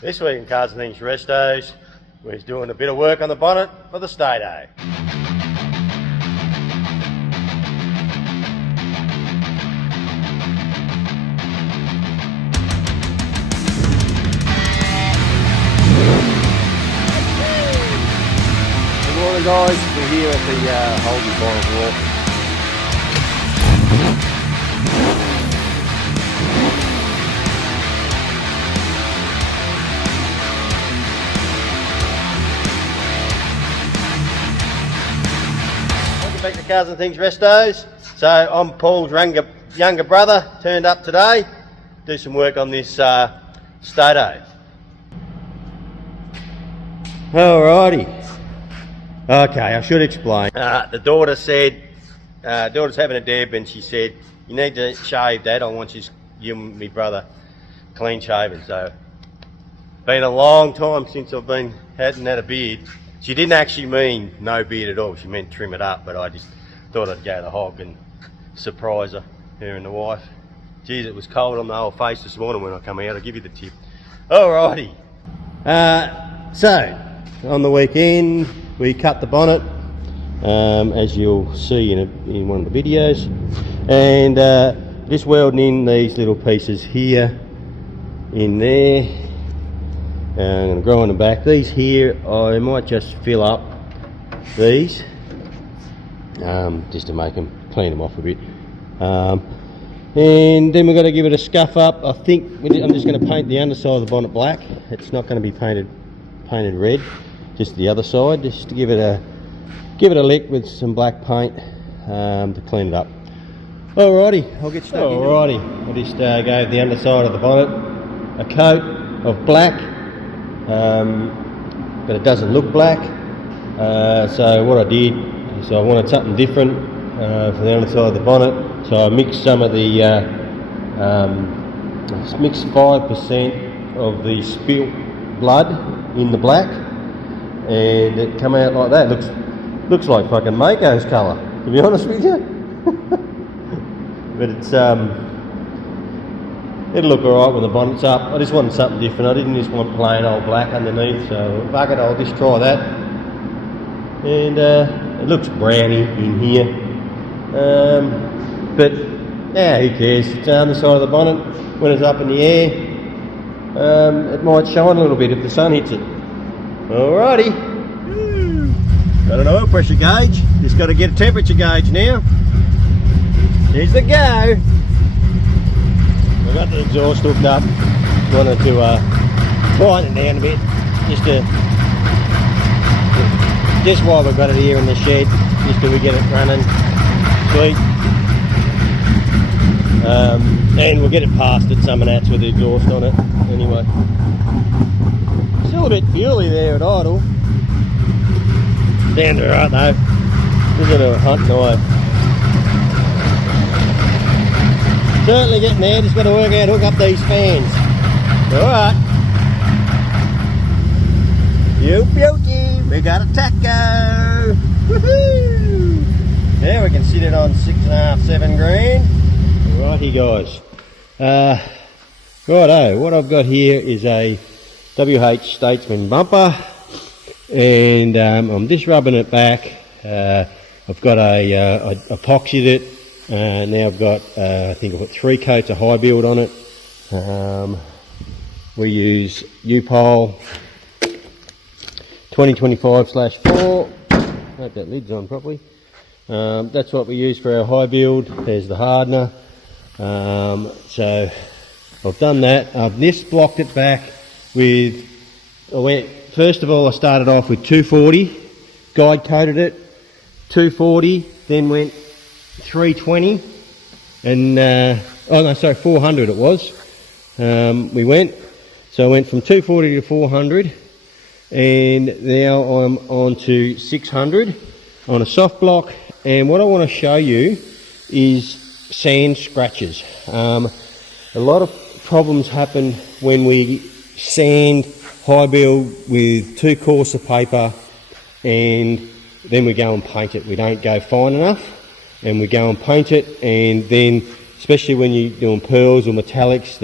This week in Cars and Things Restos, we're doing a bit of work on the bonnet for the Stato. Good morning guys, we're here at the Holden Bonnet Walk. Back to Cars and Things Restos. So I'm Paul's younger brother, turned up today, do some work on this Stato. Alrighty. Okay, I should explain. The daughter said, daughter's having a deb and she said, you need to shave Dad, I want you and me brother clean shaven. So, been a long time since I've hadn't had a beard. She didn't actually mean no beard at all, she meant trim it up, but I just thought I'd go the hog and surprise her and the wife. Geez, it was cold on the whole face this morning when I come out, I'll give you the tip. Alrighty. So, on the weekend we cut the bonnet, as you'll see in one of the videos, and just welding in these little pieces here, in there. I'm going to grind them back. These here, I might just fill up these, just to make them, clean them off a bit. And then we've got to give it a scuff up. I think I'm just going to paint the underside of the bonnet black. It's not going to be painted red, just the other side, just to give it a lick with some black paint to clean it up. Alrighty, I'll get stuck in. Alrighty, I'll just gave the underside of the bonnet a coat of black. But it doesn't look black, so what I did is I wanted something different for the underside of the bonnet, so I mixed some of the mixed 5% of the spilt blood in the black, and it come out like that. Looks like fucking Mako's colour, to be honest with you. But it's it'll look alright when the bonnet's up. I just wanted something different. I didn't just want plain old black underneath, so fuck it, I'll just try that. And it looks browny in here. But yeah, who cares? It's on the side of the bonnet. When it's up in the air, it might shine a little bit if the sun hits it. Alrighty. Got an oil pressure gauge. Just got to get a temperature gauge now. Here's the go. I've got the exhaust hooked up, wanted to quieten it down a bit, just while we've got it here in the shed, just till we get it running, sweet. And we'll get it past at Summernats with the exhaust on it, anyway. Still a bit fuely there at idle. Down to right though, this is a hunt knife. Certainly getting there, just got to work out, hook up these fans. Alright. Beauty, we got a taco. Woohoo! Yeah, we can sit it on 6.5, 7 grand. Alrighty guys. Righto, what I've got here is a WH Statesman bumper, and I'm just rubbing it back. I've got I epoxied it. Now I've got, I think I've got 3 coats of high build on it. We use U-Pole 2025/4. Hope that lid's on properly. That's what we use for our high build. There's the hardener. So I've done that. I've just blocked it back with, first of all I started off with 240, guide coated it, 240, then went 320 and 400 it was. So I went from 240 to 400, and now I'm on to 600 on a soft block. And what I want to show you is sand scratches. A lot of problems happen when we sand high build with too coarse a paper, and then we go and paint it. We don't go fine enough, and we go and paint it, and then especially when you're doing pearls or metallics,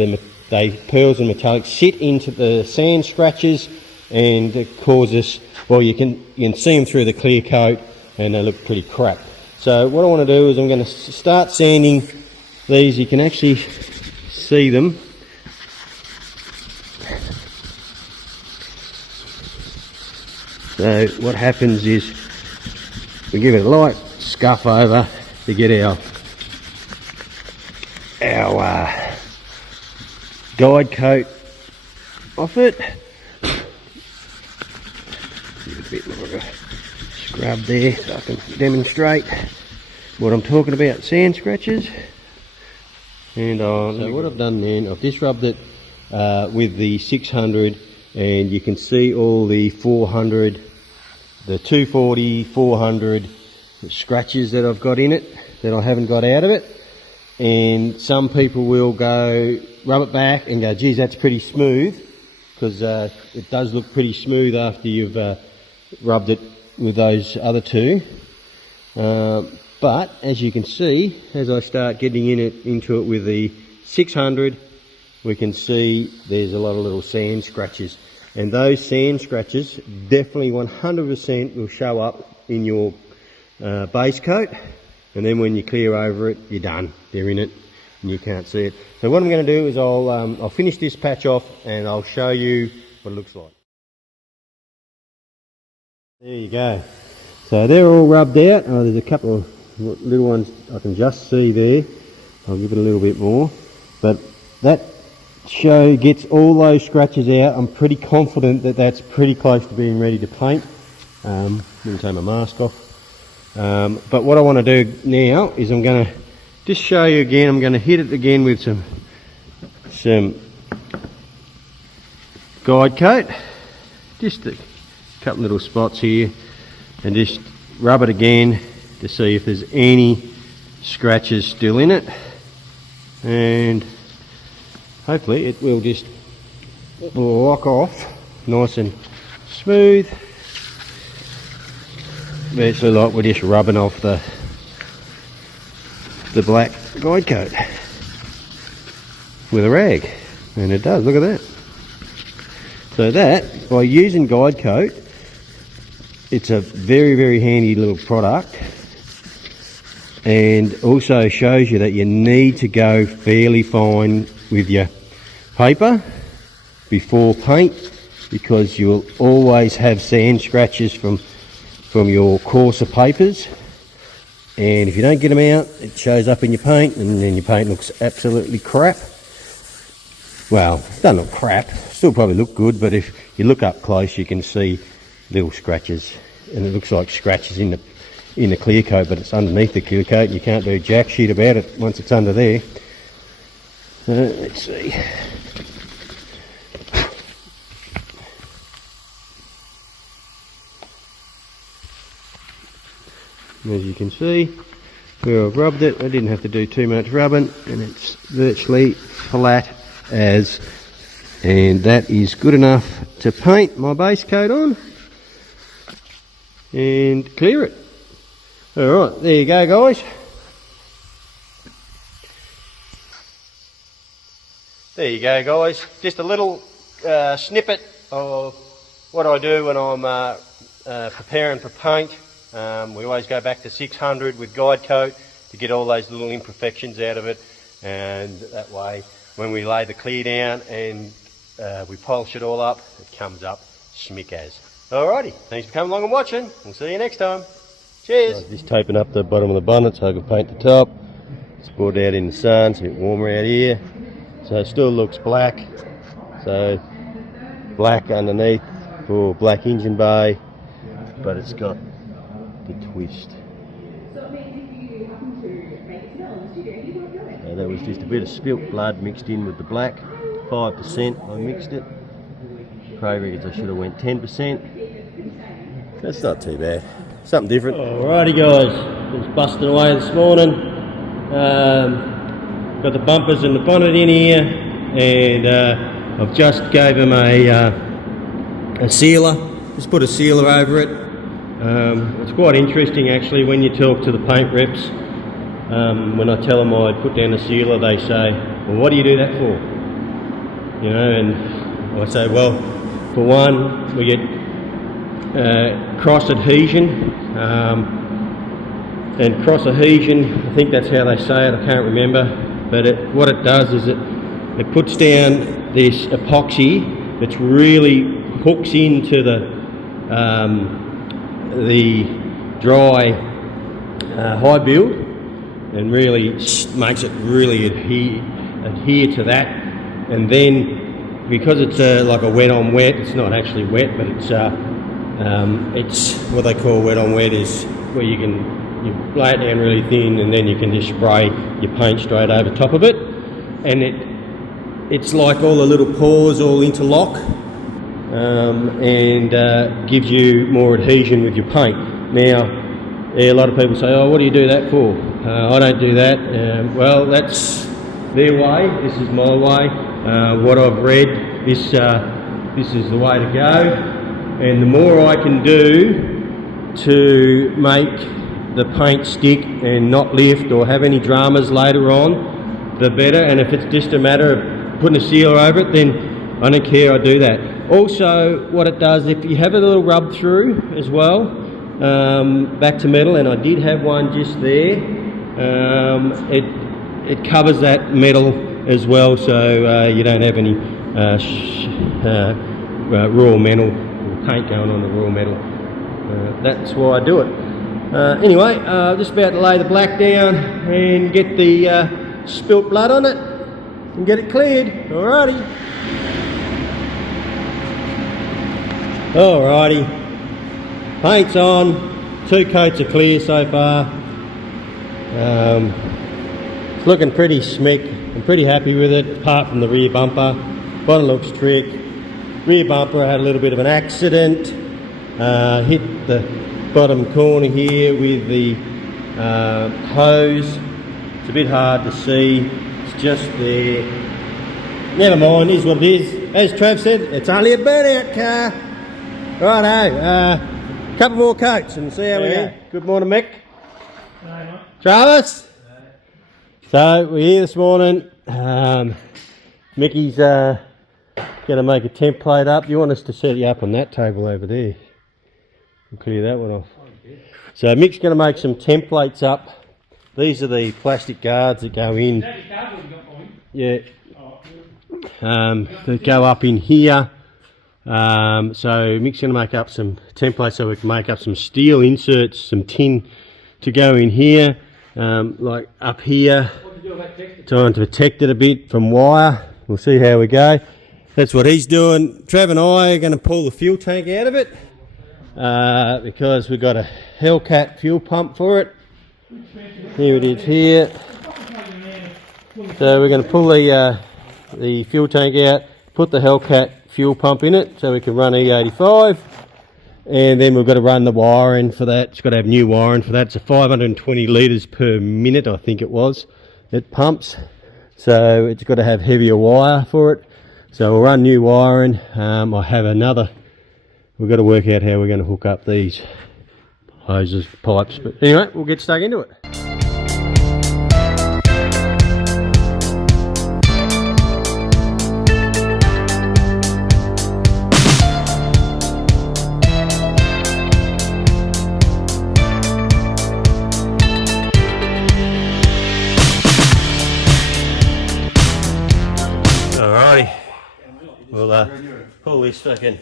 pearls and metallics sit into the sand scratches, and it causes, well, you can see them through the clear coat and they look pretty crap. So what I want to do is I'm going to start sanding these. You can actually see them. So what happens is we give it a light scuff over to get our guide coat off it. Give it a bit more of a scrub there so I can demonstrate what I'm talking about, sand scratches. And so what I've done then, I've just rubbed it with the 600, and you can see all the 400, the 240, 400 scratches that I've got in it that I haven't got out of it. And some people will go rub it back and go, geez, that's pretty smooth, because it does look pretty smooth after you've rubbed it with those other two. But as you can see, as I start getting into it with the 600, we can see there's a lot of little sand scratches, and those sand scratches definitely 100% will show up in your base coat, and then when you clear over it, you're done. They're in it and you can't see it. So what I'm going to do is I'll finish this patch off and I'll show you what it looks like. There you go. So they're all rubbed out. Oh, there's a couple of little ones I can just see there. I'll give it a little bit more, but that gets all those scratches out. I'm pretty confident that that's pretty close to being ready to paint. Let me take my mask off. But what I want to do now is I'm going to just show you again. I'm going to hit it again with some guide coat, just a couple little spots here, and just rub it again to see if there's any scratches still in it, and hopefully it will just block off nice and smooth. Basically like we're just rubbing off the black guide coat with a rag, and it does, look at that. So that, by using guide coat, it's a very, very handy little product, and also shows you that you need to go fairly fine with your paper before paint, because you'll always have sand scratches from your coarser papers, and if you don't get them out, it shows up in your paint, and then your paint looks absolutely crap. Well, it doesn't look crap, still probably look good, but if you look up close you can see little scratches, and it looks like scratches in the clear coat, but it's underneath the clear coat. You can't do jack shit about it once it's under there. Let's see. As you can see, where I've rubbed it, I didn't have to do too much rubbing, and it's virtually flat as, and that is good enough to paint my base coat on and clear it. Alright, there you go guys. There you go guys, just a little snippet of what I do when I'm preparing for paint. We always go back to 600 with guide coat to get all those little imperfections out of it, and that way when we lay the clear down and we polish it all up, it comes up schmick as. Alrighty, thanks for coming along and watching. We'll see you next time. Cheers. Just taping up the bottom of the bonnet so I can paint the top. It's brought out in the sun, it's a bit warmer out here. So it still looks black. So black underneath for black engine bay, but it's got the twist. So that was just a bit of spilt blood mixed in with the black. 5% I mixed it. Craig reckons I should have went 10%. That's not too bad. Something different. Alrighty guys, just busting away this morning. Got the bumpers and the bonnet in here, and I've just gave them a sealer. Just put a sealer over it. It's quite interesting actually when you talk to the paint reps. When I tell them I put down a sealer, they say, well, what do you do that for? you know, and I say, well, for one, we get cross adhesion, and cross adhesion, I think that's how they say it, I can't remember, but what it does is it puts down this epoxy that's really hooks into the dry high build, and really makes it really adhere to that. And then because it's like a wet on wet, it's not actually wet, but it's what they call wet on wet, is where you lay it down really thin and then you can just spray your paint straight over top of it, and it's like all the little pores all interlock, and gives you more adhesion with your paint. Now, a lot of people say, oh, what do you do that for? I don't do that. Well, that's their way, this is my way. What I've read, this is the way to go, and the more I can do to make the paint stick and not lift or have any dramas later on, the better. And if it's just a matter of putting a sealer over it, then I don't care, I do that. Also, what it does, if you have a little rub through as well, back to metal, and I did have one just there, it covers that metal as well, so you don't have any raw metal or paint going on the raw metal. That's why I do it. Anyway, just about to lay the black down and get the spilt blood on it and get it cleared. Alrighty. Alrighty. Paint's on. 2 coats are clear so far. It's looking pretty smick. I'm pretty happy with it, apart from the rear bumper. Bottom looks trick. Rear bumper, I had a little bit of an accident. Hit the bottom corner here with the hose. It's a bit hard to see. It's just there. Never mind, is what it is. As Trav said, it's only a burnout car. Righto, couple more coats and see how we go. Good morning, Mick. No, Travis? So, we're here this morning. Mickey's going to make a template up. You want us to set you up on that table over there? I'll clear that one off. So Mick's going to make some templates up. These are the plastic guards that go in. Yeah. That go up in here. So Mick's going to make up some templates so we can make up some steel inserts, some tin to go in here, like up here, trying to protect it a bit from wire. We'll see how we go. That's what he's doing. Trav and I are going to pull the fuel tank out of it because we've got a Hellcat fuel pump for it. Here it is here. So we're going to pull the fuel tank out, put the Hellcat fuel pump in it so we can run E85, and then we've got to run the wiring for that. It's got to have new wiring for that. It's a 520 litres per minute, I think it was, it pumps, so it's got to have heavier wire for it. So we'll run new wiring. I have another, we've got to work out how we're going to hook up these hoses, pipes, but anyway, we'll get stuck into it. We'll pull this fucking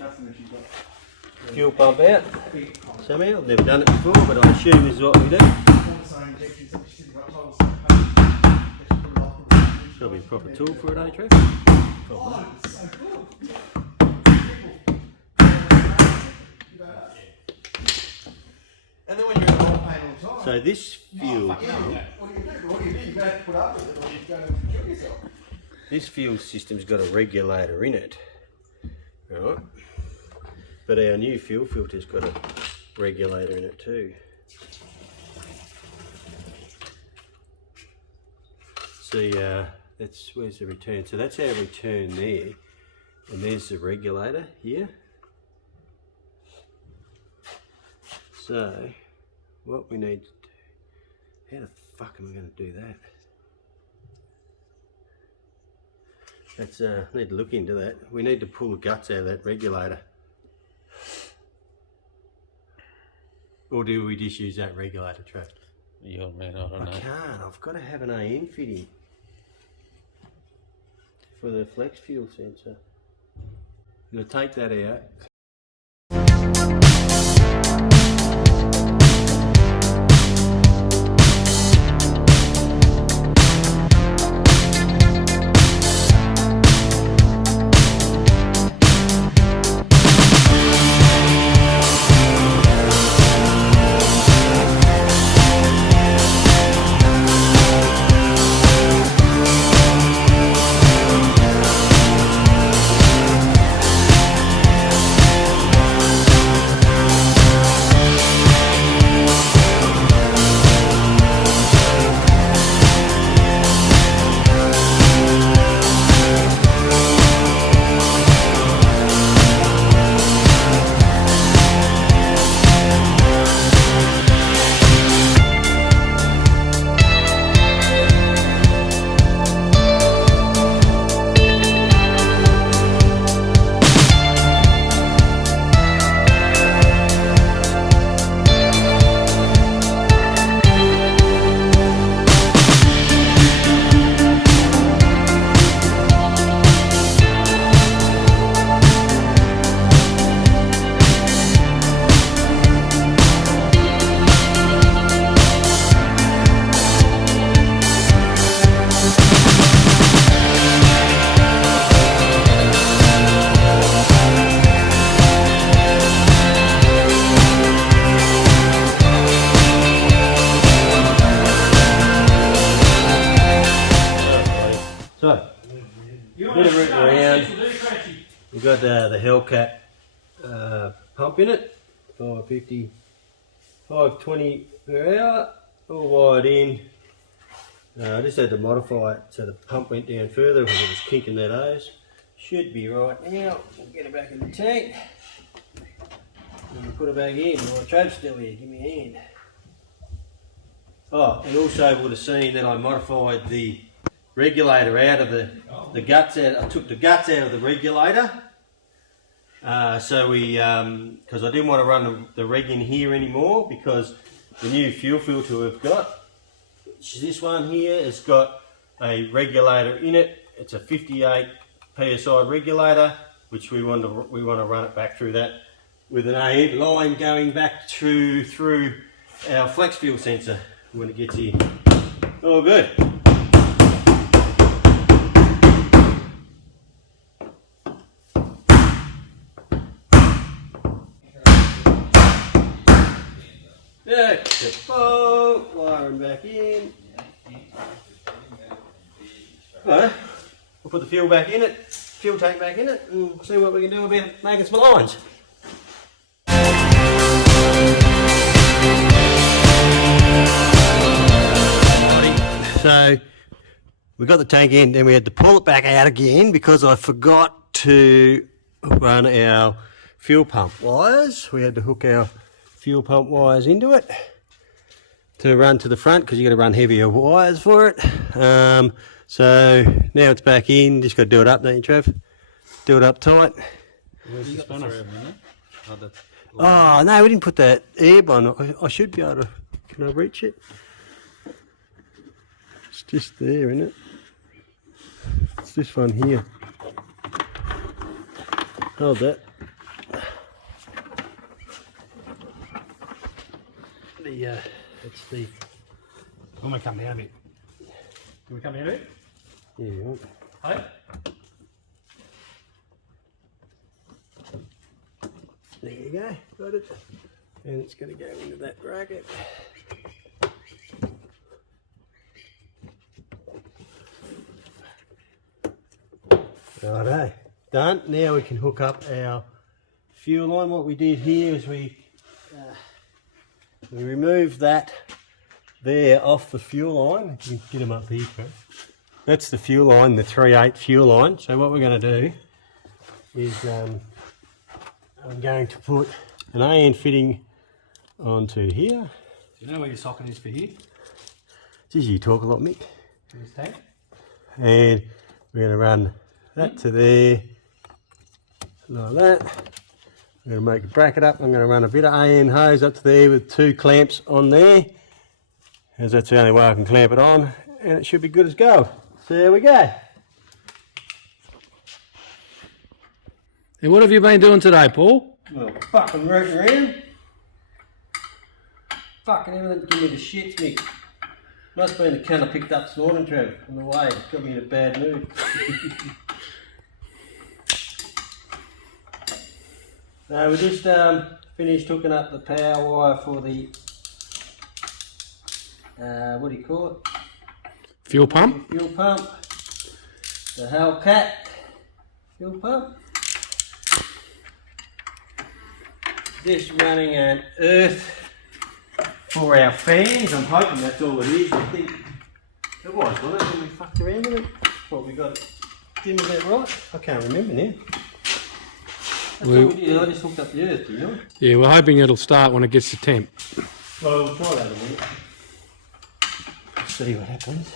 fuel pump out somehow. I've never done it before, but I assume this is what we do. There'll be a proper tool for it, eh, Trev? And then when you're in the whole paint all the time. So this fuel, What do you do? You don't put up with it or you go and kill yourself. this fuel system's got a regulator in it, right? But our new fuel filter's got a regulator in it too. See, that's, where's the return? So that's our return there, and there's the regulator here. So, what we need to do, how the fuck am I going to do that? Let's need to look into that. We need to pull the guts out of that regulator. Or do we just use that regulator track? Yeah, man, I don't know. I can't. I've got to have an AN fitting for the flex fuel sensor. I'm going to take that out. So, bit of rooting around. We've got the Hellcat pump in it, 550, 520 per hour, all wired in. I just had to modify it so the pump went down further because it was kinking that hose. Should be right now. We'll get it back in the tank and we'll put it back in. My trape's still here, give me a hand. Oh, and also would have seen that I modified the regulator out of the guts out. I took the guts out of the regulator, so we because I didn't want to run the reg in here anymore because the new fuel filter we've got, which is this one here, has got a regulator in it. It's a 58 psi regulator, which we want to run it back through that with an AN line going back through our flex fuel sensor when it gets here. All good. Yeah, the bolt, wiring back in. Alright, we'll put the fuel back in it, fuel tank back in it, and see what we can do about making some lines. So we got the tank in, then we had to pull it back out again because I forgot to run our fuel pump wires. We had to hook our fuel pump wires into it to run to the front because you got to run heavier wires for it. So now it's back in, just got to do it up, don't you, Trev? Do it up tight. Where's the spanners? Oh no, we didn't put that air on. I should be able to. Can I reach it? It's just there, isn't it? It's this one here. Hold that. It's the. I'm gonna come down a bit. Can we come down a bit? Yeah, you want. Hey? There you go, got it. And it's going to go into that bracket. Righto, done. Now we can hook up our fuel line. What we did here is we removed that there off the fuel line. You can get them up here, Chris. That's the fuel line, the 3/8 fuel line. So what we're going to do is I'm going to put an AN fitting onto here. Do you know where your socket is for here? Geez, you talk a lot, Mick. In this tank? And we're going to run that to there, like that. I'm going to make a bracket up. I'm going to run a bit of AN hose up to there with 2 clamps on there, as that's the only way I can clamp it on, and it should be good as go. So there we go. And what have you been doing today, Paul? Well, fucking rooting around. Fucking everything give me the shits, Mick. Must have been the cunt I picked up this morning, Trev, on the way. It got me in a bad mood. No, we just finished hooking up the power wire for the, what do you call it? Fuel pump? Fuel pump. The Hellcat fuel pump. Just running an earth for our fans. I'm hoping that's all it is. I think it was, wasn't it, when we fucked around with it? What, we got it? Did that right? I can't remember now. That's all we did. I just hooked up the earth, didn't I? Yeah, we're hoping it'll start when it gets to temp. Well, we'll try that a minute. Let's see what happens.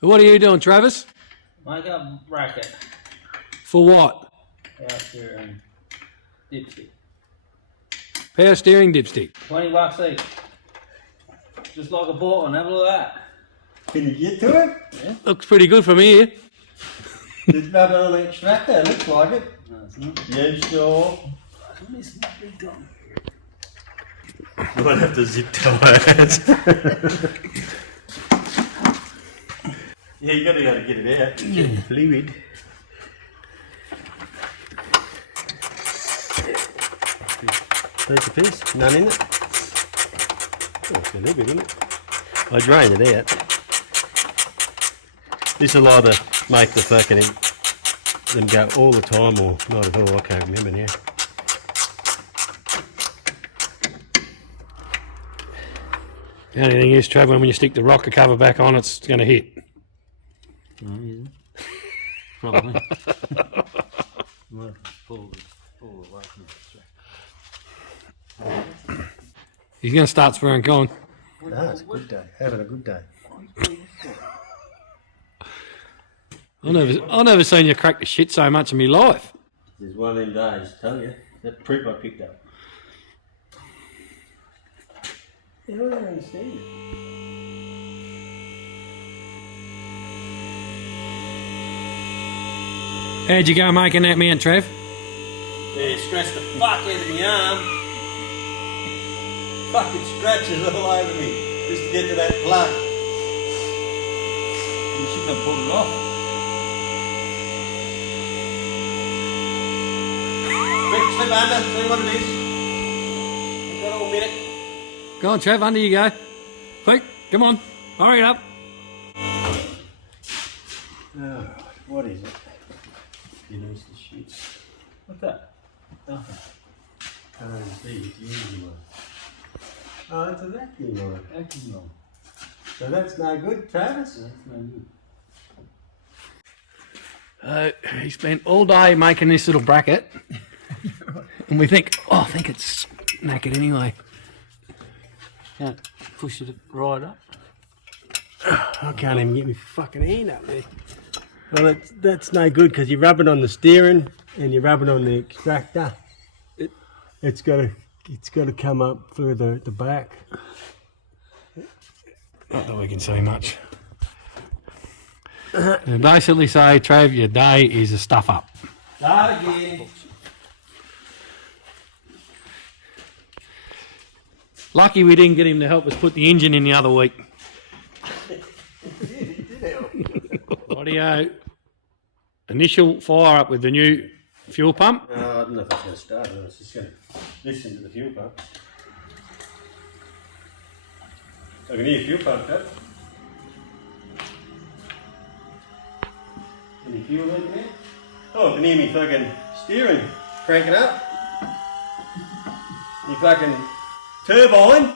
What are you doing, Travis? Make a bracket. For what? Out there and dipstick. Power steering dipstick. $20 each. Just like I bought one, have a look at that. Can you get to it? Yeah. Looks pretty good from here. Just rub it on the extractor, it looks like it. No, it's not. Yeah, sure. It's not big gun. We might have to zip tie it. Yeah, you gotta go to get it out. Get the fluid. Piece of piss, none in it. Oh, it's a little bit in it. I drain it out. This will either make the fucking them go all the time or not at all. I can't remember now. The only thing is, Trav, when you stick the rocker cover back on, it's going to hit. Probably. He's going to start swearing going. No, it's a good day. Having a good day. I've never seen you crack the shit so much in my life. There's one of them days, tell you. That proof I picked up. Yeah, I don't understand it. How'd you go making that mount, Trev? Yeah, scratched the fuck out of my arm. Fucking scratches all over me just to get to that plug. You shouldn't have pulled it off. Quick, slip under, see what it is. We've got a little minute. Go on, Trev, under you go. Quick, come on, hurry up. Oh, what is it? You lose the shit. What's that? Nothing. Can't even see it's the easy one. Oh, it's a vacuum line. Vacuum line. So that's no good, Travis? That's no good. He spent all day making this little bracket. And we think, I think it's knackered anyway. Can't push it right up. I can't even get my fucking hand up there. Well, that's no good because you rub it on the steering and you rub it on the extractor. It's got to come up through the back. Not that we can see much. And basically say, Trav, your day is a stuff up. Start again. Lucky we didn't get him to help us put the engine in the other week. Audio. Initial fire up with the new fuel pump. I don't know if it's going to start. I was just going to listen to the fuel pump. I can hear fuel pump, Dad. Any fuel in there? Oh, I can hear me fucking steering cranking up. You fucking turbine.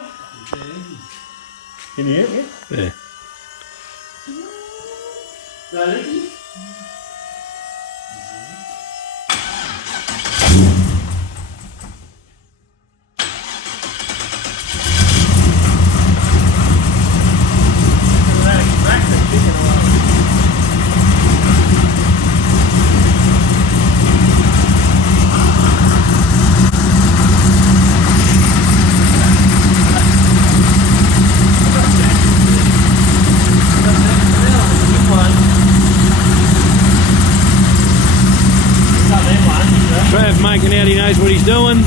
Can you hear me? Yeah. No, Nicky? working out he knows what he's doing.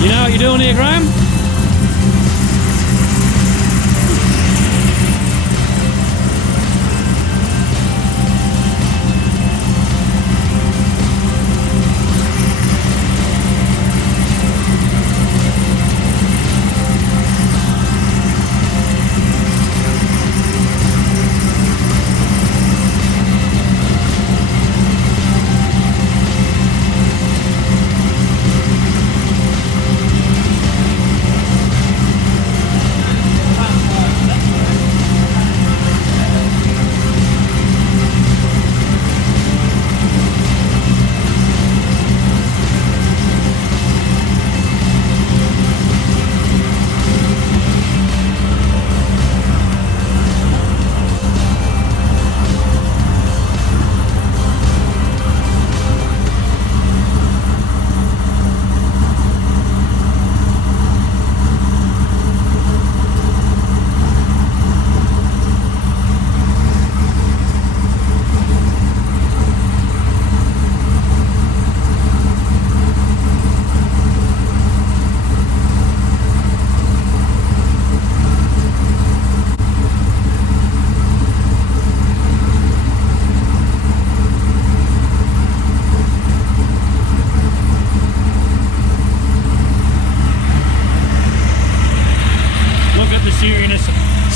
You know what you're doing here, Graham?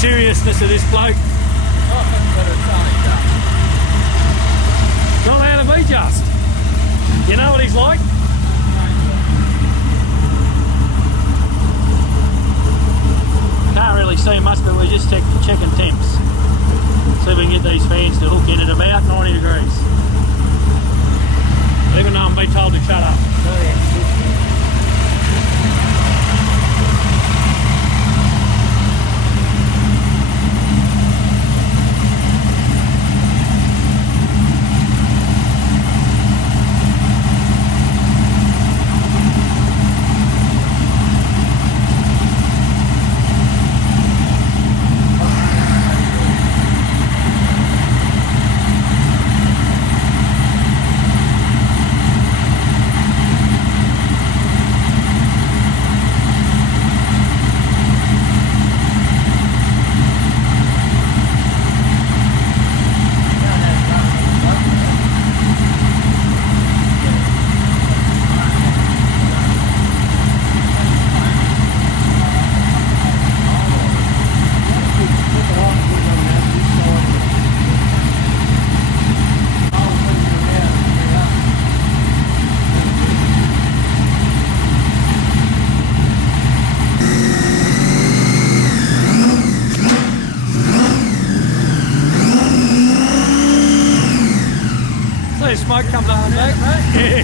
Seriousness of this bloke. Not allowed to be just. You know what he's like? Can't really see much, but we're just checking temps. See if we can get these fans to hook in at about 90 degrees. Even though I'm being told to shut up. Smoke comes up the back, mate. Yeah.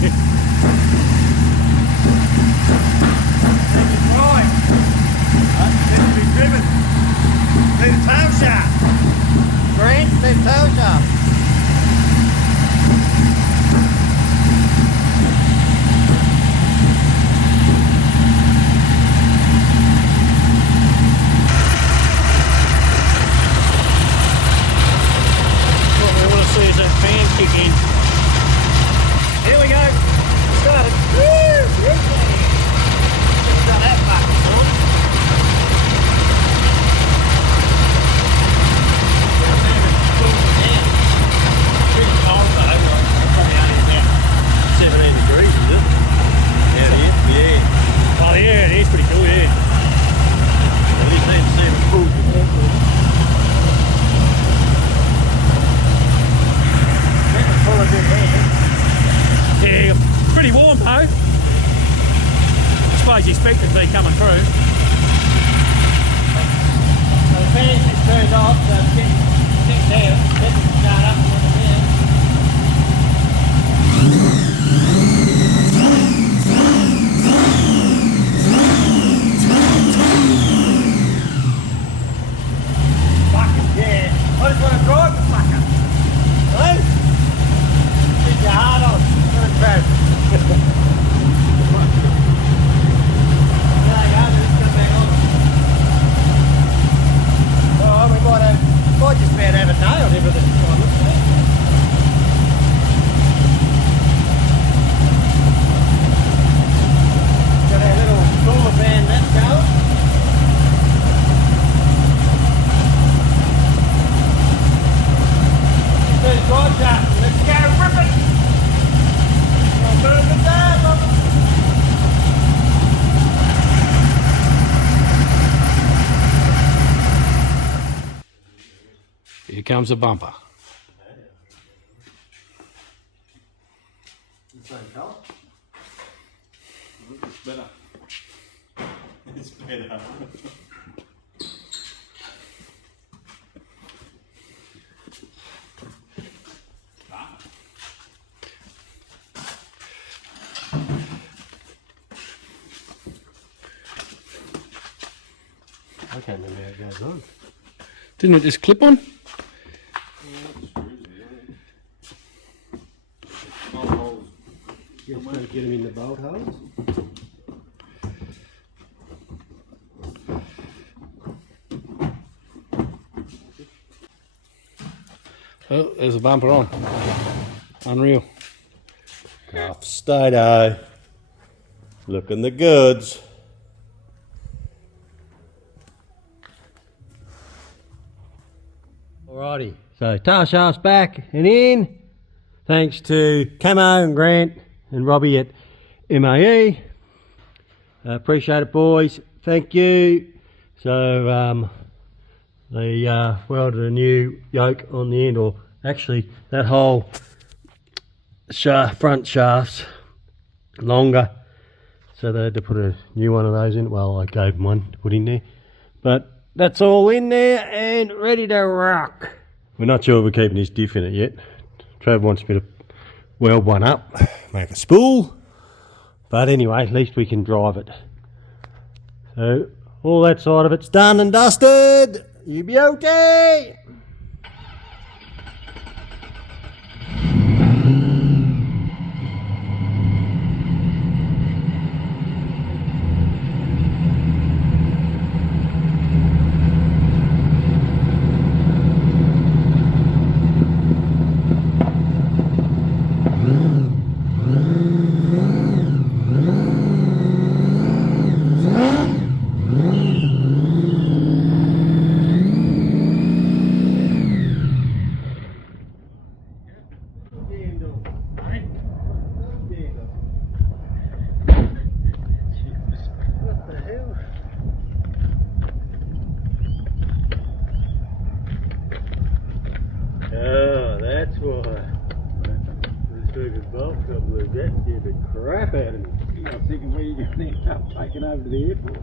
Needs to be driven. Need a tail shaft. Green, need tail shaft. What we want to see is that fan kick in. Here we go. Started. Woo! Got that fucking on. Pretty cold though, like probably only about 17 degrees, is it? Out here? Yeah. Oh yeah, it is pretty cool, yeah. At least they see the pool. Full of good hair. Yeah, pretty warm though. I suppose you expect it to be coming through. So the fans is turned off, so it's getting down. Let them start up and let them down. Fucking yeah. I just want to drive the fucker. Hello? Keep your heart on. Not bad. There you go, let's come back on. becomes a bumper. Same colour? It's better. It's better. I can't remember how it goes on. Didn't it just clip on? Just got to get them in the bolt holes. Oh, there's a bumper on. Unreal. Off Stato. Looking the goods. Alrighty, so tail shaft's back and in. Thanks to Camo and Grant and Robbie at MAE. Appreciate it, boys. Thank you. So they welded a new yoke on the end, or actually that whole front shaft's longer, so they had to put a new one of those in. Well, I gave them one to put in there, but that's all in there and ready to rock. We're not sure if we're keeping this diff in it yet. Trav wants me to weld one up, make a spool, but anyway, at least we can drive it. So all that side of it's done and dusted. You beauty! Oh, that's why. The stupid bolt couple of that scared the crap out of me. I was thinking where you're going to end up taking over to the airport.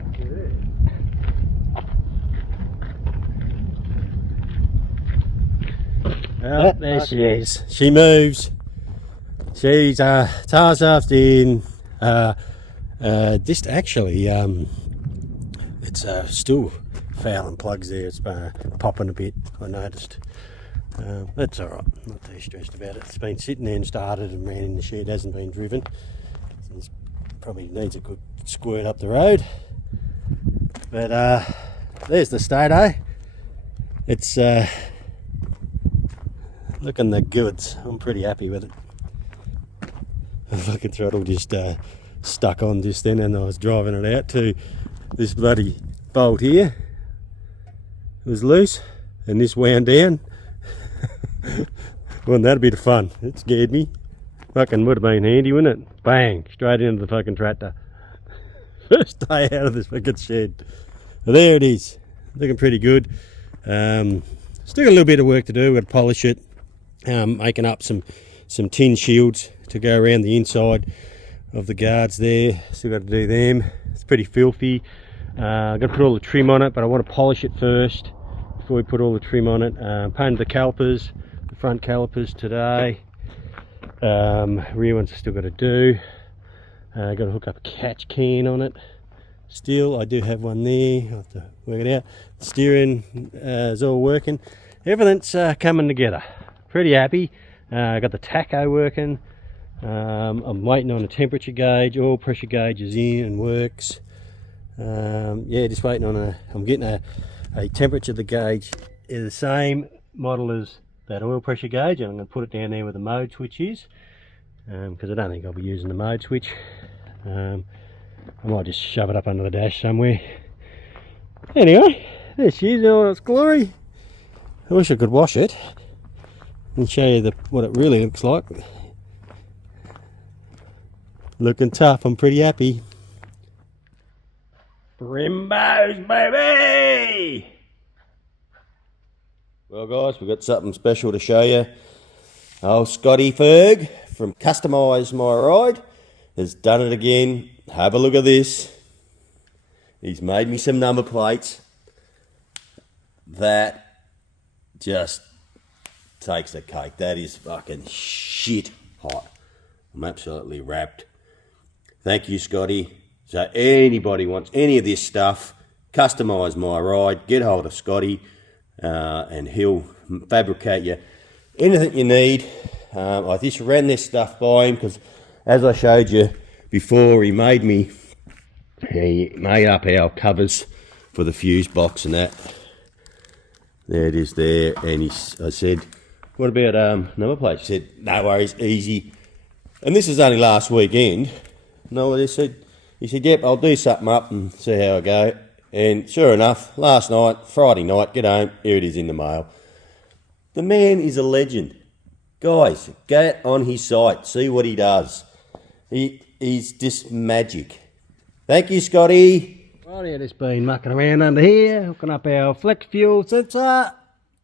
Oh, there she is. She moves. She's tail shaft's in. Just actually, it's still fouling plugs there. It's popping a bit, I noticed. That's alright, not too stressed about it. It's been sitting there and started and ran in the shed, hasn't been driven. It probably needs a good squirt up the road. But there's the Stato. It's looking the goods. I'm pretty happy with it. The fucking throttle just stuck on just then, and I was driving it out to this bloody bolt here. It was loose and this wound down. Wasn't that a bit of fun? It scared me. Fucking would have been handy, wouldn't it? Bang, straight into the fucking tractor. First day out of this fucking shed. But there it is, looking pretty good. Still got a little bit of work to do. We've got to polish it, making up some tin shields to go around the inside of the guards there. Still got to do them. It's pretty filthy. I've got to put all the trim on it, but I want to polish it first before we put all the trim on it. Painted the calipers, the front calipers today. Rear ones I still got to do. Got to hook up a catch can on it. Still, I do have one there. I'll have to work it out. The steering is all working. Everything's coming together. Pretty happy. I got the tacho working. I'm waiting on a temperature gauge. Oil pressure gauge is in and works. Yeah, just waiting on I'm getting a temperature of the gauge is the same model as that oil pressure gauge, and I'm going to put it down there where the mode switch is, because I don't think I'll be using the mode switch. I might just shove it up under the dash somewhere. Anyway, there she is in all its glory. I wish I could wash it and show you what it really looks like. Looking tough, I'm pretty happy. Brimbos, baby! Well guys, we've got something special to show you. Old Scotty Ferg from Customise My Ride has done it again. Have a look at this. He's made me some number plates that just takes the cake. That is fucking shit hot. I'm absolutely wrapped. Thank you, Scotty. So anybody wants any of this stuff, Customise My Ride, get hold of Scotty and he'll fabricate you anything you need. I just ran this stuff by him because, as I showed you before, he made up our covers for the fuse box and that. There it is there. And I said, what about number plates? He said, no worries, easy. And this is only last weekend. No, he said, yep, I'll do something up and see how I go. And sure enough, last night, Friday night, get home, here it is in the mail. The man is a legend. Guys, get on his site, see what he does. He's just magic. Thank you, Scotty. Right, yeah, just been mucking around under here, hooking up our flex fuel sensor.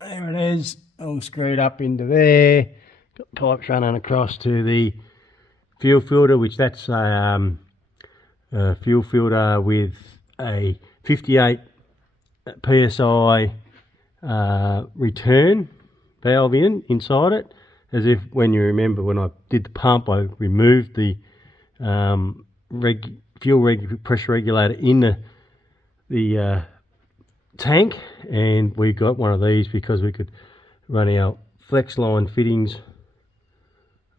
There it is, all screwed up into there. Got pipes running across to the fuel filter, which that's a fuel filter with a 58 psi return valve inside it, as if, when you remember when I did the pump, I removed the pressure regulator in the tank, and we got one of these because we could run our flex line fittings,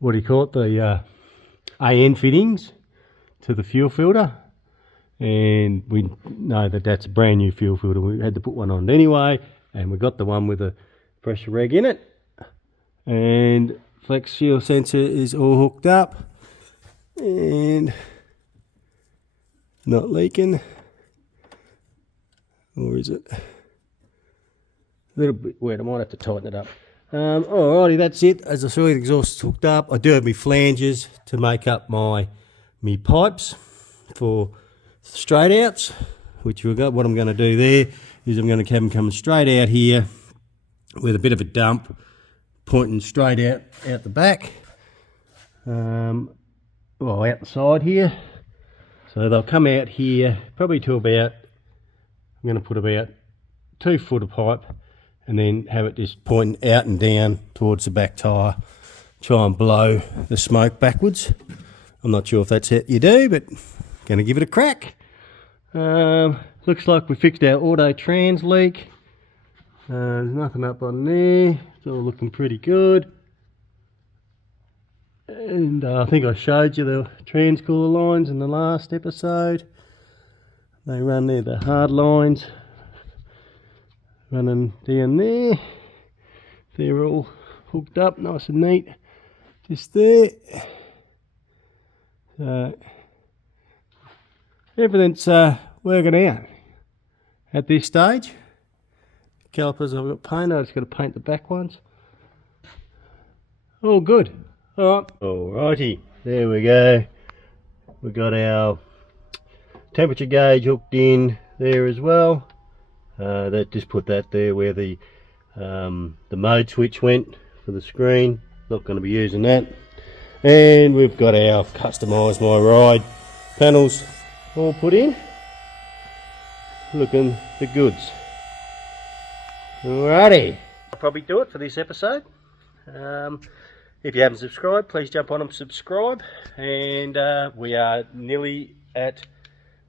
what do you call it, the AN fittings to the fuel filter. And we know that that's a brand new fuel filter. We had to put one on anyway, and we got the one with a pressure reg in it. And flex fuel sensor is all hooked up and not leaking. Or is it? A little bit wet, I might have to tighten it up. Alrighty, that's it. As I saw, the exhaust is hooked up. I do have my flanges to make up my pipes for straight outs, which we've got. What I'm going to do there is I'm going to have them coming straight out here with a bit of a dump pointing straight out the back, well, out the side here. So they'll come out here probably to about, I'm going to put about 2 foot of pipe and then have it just pointing out and down towards the back tyre. Try and blow the smoke backwards. I'm not sure if that's what you do, but going to give it a crack. Looks like we fixed our auto trans leak. There's nothing up on there. It's all looking pretty good. And I think I showed you the trans cooler lines in the last episode. They run there, the hard lines running down there. They're all hooked up nice and neat just there. So everything's working out at this stage. Calipers I've got painted, I've just got to paint the back ones. All good. Alright. Alrighty, there we go. We've got our temperature gauge hooked in there as well. That just put that there where the mode switch went for the screen. Not going to be using that. And we've got our Customise My Ride panels all put in. Looking the goods. Alrighty. I'll probably do it for this episode. If you haven't subscribed, please jump on and subscribe. And we are nearly at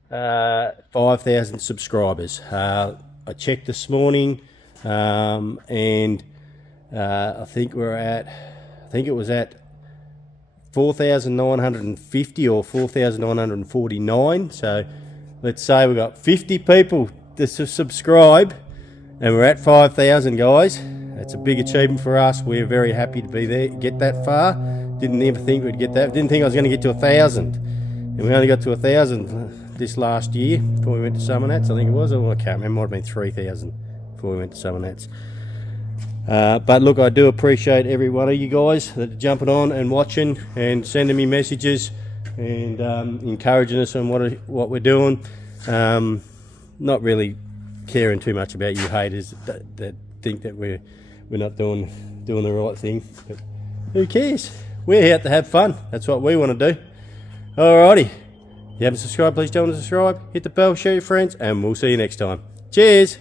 5,000 subscribers. I checked this morning, and I think it was at 4,950 or 4,949. So let's say we've got 50 people to subscribe, and we're at 5,000, guys. That's a big achievement for us. We're very happy to be there, get that far. Didn't ever think we'd get that. Didn't think I was going to get to 1,000. And we only got to 1,000 this last year before we went to Summernats, I think it was. Oh, I can't remember. It might have been 3,000 before we went to Summernats. But look, I do appreciate every one of you guys that are jumping on and watching and sending me messages and encouraging us on what we're doing. Not really caring too much about you haters that think that we're we're not doing the right thing. But who cares? We're out to have fun. That's what we want to do. Alrighty. If you haven't subscribed, please don't subscribe. Hit the bell, share your friends, and we'll see you next time. Cheers!